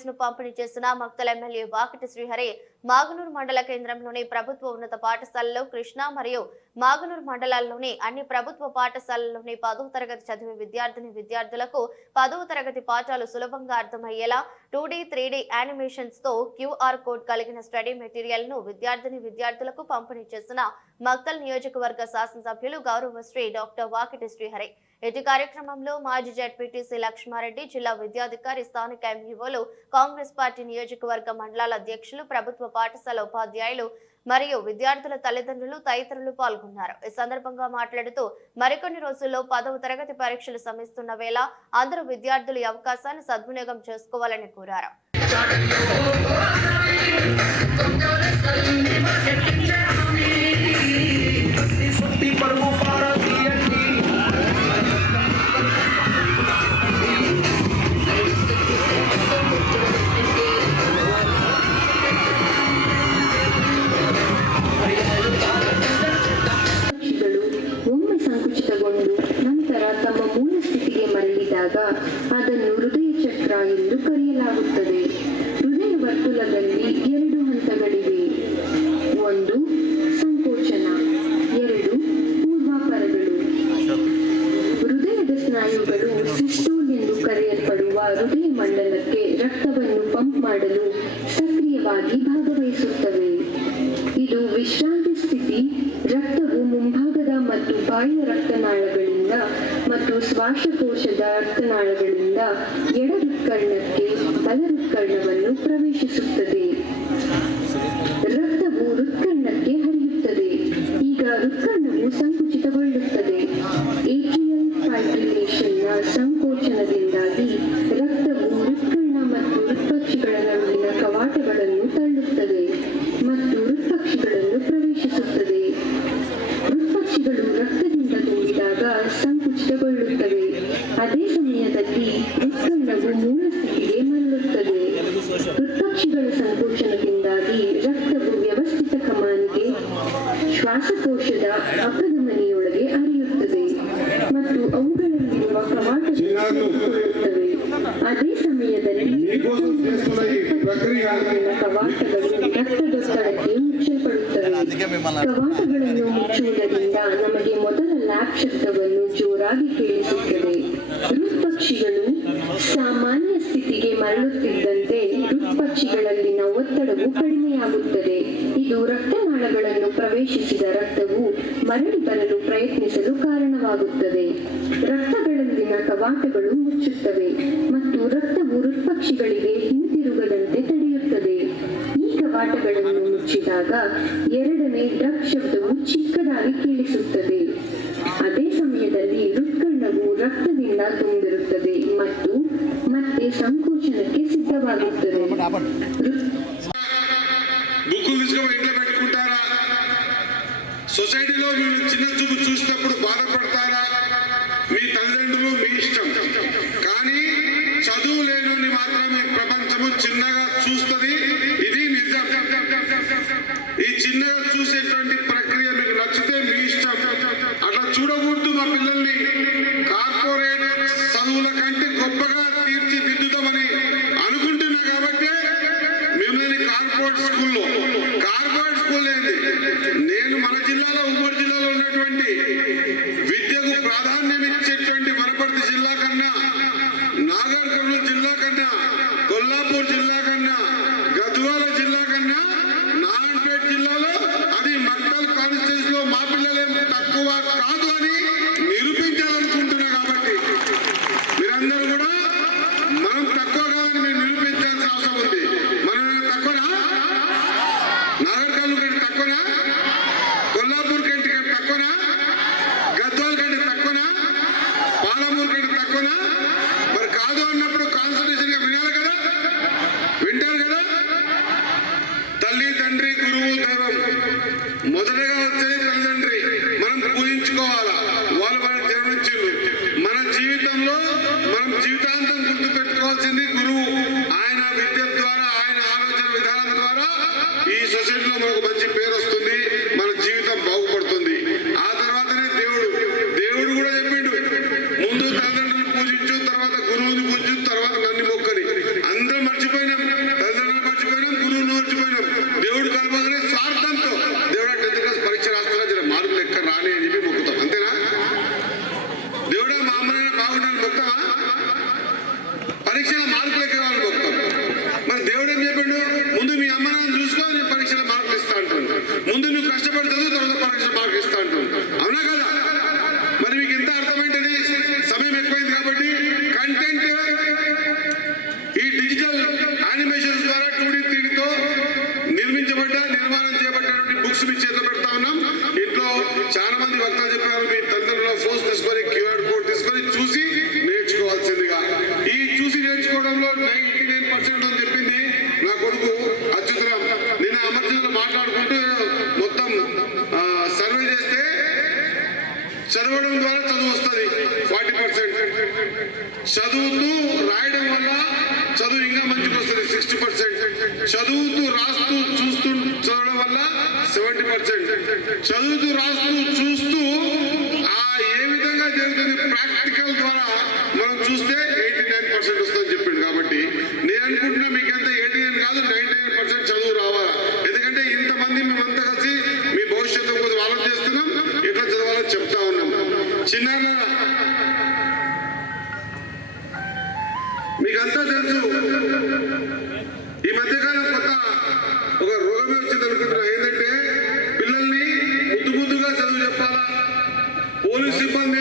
మెటీరియల్స్ను పంపిణీ చేసిన మక్తల్ ఎమ్మెల్యే వాకిటి శ్రీహరి మాగునూరు మండల కేంద్రంలోని ప్రభుత్వ ఉన్నత పాఠశాలలో కృష్ణ మరియు మాగునూరు మండలాల్లోని అన్ని ప్రభుత్వ పాఠశాలల్లోని పదవ తరగతి చదివే విద్యార్థిని విద్యార్థులకు పదవ తరగతి పాఠాలు సులభంగా అర్థమయ్యేలా టూ డీ త్రీ డీ యానిమేషన్స్తో క్యూఆర్ కోడ్ కలిగిన స్టడీ మెటీరియల్ను విద్యార్థిని విద్యార్థులకు పంపిణీ చేసిన మక్కల్ నియోజకవర్గ శాసనసభ్యులు గౌరవశ్రీ డాక్టర్ వాకిటి శ్రీహరి. ఇటు కార్యక్రమంలో మాజీ జడ్పీటీసీ లక్ష్మారెడ్డి జిల్లా విద్యాధికారి స్థానిక ఎంఈఓలు కాంగ్రెస్ పార్టీ నియోజకవర్గ మండలాల అధ్యక్షులు ప్రభుత్వ పాఠశాల ఉపాధ్యాయులు మరియు విద్యార్థుల తల్లిదండ్రులు తదితరులు పాల్గొన్నారు. ఈ సందర్భంగా మాట్లాడుతూ మరికొన్ని రోజుల్లో పదవ తరగతి పరీక్షలు సమిస్తున్న వేళ అందరూ విద్యార్థులు ఈ అవకాశాన్ని సద్వినియోగం చేసుకోవాలని కోరారు. ಮರಳಿದಾಗ ಅದನ್ನು ಹೃದಯ ಚಕ್ರ ಎಂದು ಕರೆಯಲಾಗುತ್ತದೆ. ಹೃದಯ ವರ್ತುಲದಲ್ಲಿ ಎರಡು ಹಂತಗಳಿವೆ. ಒಂದು, ಸಂಕೋಚನ. ಎರಡು, ಪೂರ್ವಾಪರಗಳು. ಹೃದಯದ ಸ್ನಾಯುಗಳು ಸಿಸ್ಟೋಲ್ ಎಂದು ಕರೆಯಲ್ಪಡುವ ಹೃದಯ ಮಂಡಲಕ್ಕೆ ರಕ್ತವನ್ನು ಪಂಪ್ ಮಾಡಲು ಸಕ್ರಿಯವಾಗಿ ಭಾಗವಹಿಸುತ್ತವೆ. ಇದು ವಿಶ್ರಾಂತಿ ಸ್ಥಿತಿ, ರಕ್ತವು ಮುಂಭಾಗದ ಮತ್ತು ಬಾಹ್ಯ ರಕ್ತನಾಳಗಳಿಂದ ಶ್ವಾಸಕೋಶದ ರಕ್ತನಾಳಗಳಿಂದ ಎಡ ಹೃತ್ಕರ್ಣಕ್ಕೆ ಬಲ ಹೃತ್ಕರ್ಣವನ್ನು ಪ್ರವೇಶಿಸುತ್ತದೆ. ಕವಾಟಗಳನ್ನು ಮುಚ್ಚುವುದರಿಂದ ನಮಗೆ ಮೊದಲ ಲ್ಯಾಬ್ ಶಬ್ದವನ್ನು ಜೋರಾಗಿ ಕೇಳಿಸುತ್ತದೆ ಹೃತ್ಪಕ್ಷಿಗಳು ಸಾಮಾನ್ಯ ಸ್ಥಿತಿಗೆ ಮರಳುತ್ತಿದ್ದಂತೆ ಹೃತ್ಪಕ್ಷಿಗಳಲ್ಲಿನ ಒತ್ತಡವು ಕಡಿಮೆಯಾಗುತ್ತದೆ ಇದು ರಕ್ತನಾಳಗಳನ್ನು ಪ್ರವೇಶಿಸಿದ ರಕ್ತವು ಮರಳಿ ಬರಲು ಪ್ರಯತ್ನಿಸಲು ಕಾರಣವಾಗುತ್ತದೆ. ರಕ್ತಗಳಲ್ಲಿನ ಕವಾಟಗಳು ಮುಚ್ಚುತ್ತವೆ ಮತ್ತು ರಕ್ತವು ಹೃತ್ಪಕ್ಷಿಗಳಿಗೆ ಹಿಂತಿರುಗದಂತೆ ತಡೆಯುತ್ತದೆ. ಈ ಕವಾಟಗಳನ್ನು ಮುಚ್ಚಿದಾಗ ಎರಡನೇ ಡ್ರಗ್ ಶಬ್ದವು ಚಿಕ್ಕದಾಗಿ ಕೇಳಿಸುತ್ತದೆ. ಅದೇ ಸಮಯದಲ್ಲಿ ಹೃತ್ಕರ್ಣವು ರಕ್ತದಿಂದ ತುಂಬಿರುತ್ತದೆ ಮತ್ತು ಮತ್ತೆ ಸಂಕೋಚನಕ್ಕೆ ಸಿದ್ಧವಾಗುತ್ತದೆ. సొసైటీలో మీరు చిన్న చూపు చూసినప్పుడు బాధపడతారా? మీ తల్లిదండ్రులు మీ ఇష్టం. కానీ చదువు లేని మాత్రమే ప్రపంచము చిన్నగా చూస్తుంది. ఇది నిజం. ఈ చిన్నగా చూసేటువంటి ప్రక్రియ మీకు నచ్చితే మీ ఇష్టం అట్లా చూడకూడదు మా పిల్లల్ని కార్పొరేట్ చదువుల కంటే గొప్పగా తీర్చిదిద్దుతామని అనుకుంటున్నా కాబట్టి మిమ్మల్ని కార్పొరేట్ స్కూల్లో కార్పొరేట్ స్కూల్ ఏంటి? నేను మన జిల్లాలో ఉమ్మడి తల్లిదండ్రి గురువు దైవం మొదటగా వచ్చే తల్లిదండ్రి. మనం పూజించుకోవాలా? వాళ్ళు మనకు జన్మించి మన జీవితంలో మనం జీవితాంతం గుర్తు పెట్టుకోవాల్సింది గురువు. ఆయన విద్య ద్వారా ఆయన ఆలోచన విధానం ద్వారా ఈ సొసైటీలో మనకు మంచి పేరు వస్తుంది. మన జీవితం బాగుపడుతుంది. ముందు నువ్వు కష్టపడి తర్వాత పరీక్ష మార్కిస్తా అవునా కదా? మరి మీకు ఎంత అర్థమైంది సమయం ఎక్కువైంది కాబట్టి కంటెంట్ ఈ డిజిటల్ యానిమేషన్ ద్వారా టూడీ త్రీడీతో నిర్మించబడ్డ నిర్మాణం చేయబడ్డ బుక్స్ మీ చేతిలో పెడతా ఉన్నాం. ఇంట్లో చాలా మంది వర్త చదవడం ద్వారా చదువు వస్తుంది. Forty percent. చదువుతూ రాయడం వల్ల చదువు ఇంకా మంచిగా వస్తుంది. Sixty percent. చదువుతూ రాస్తూ చూస్తూ చదవడం వల్ల సెవెంటీ పర్సెంట్. చదువుతూ రాస్తూ చూ విన్నాను? మీకంతా తెలుసు ఈ మధ్యకాలం కొత్త ఒక రోగమే వచ్చింది అనుకుంటున్నా. ఏంటంటే పిల్లల్ని ముద్దు ముద్దుగా చదువు చెప్పాలా? పోలీస్ సిబ్బంది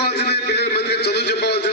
ఇవ్వాల్సిందే పిల్లల మందికి చదువు చెప్పవలసింది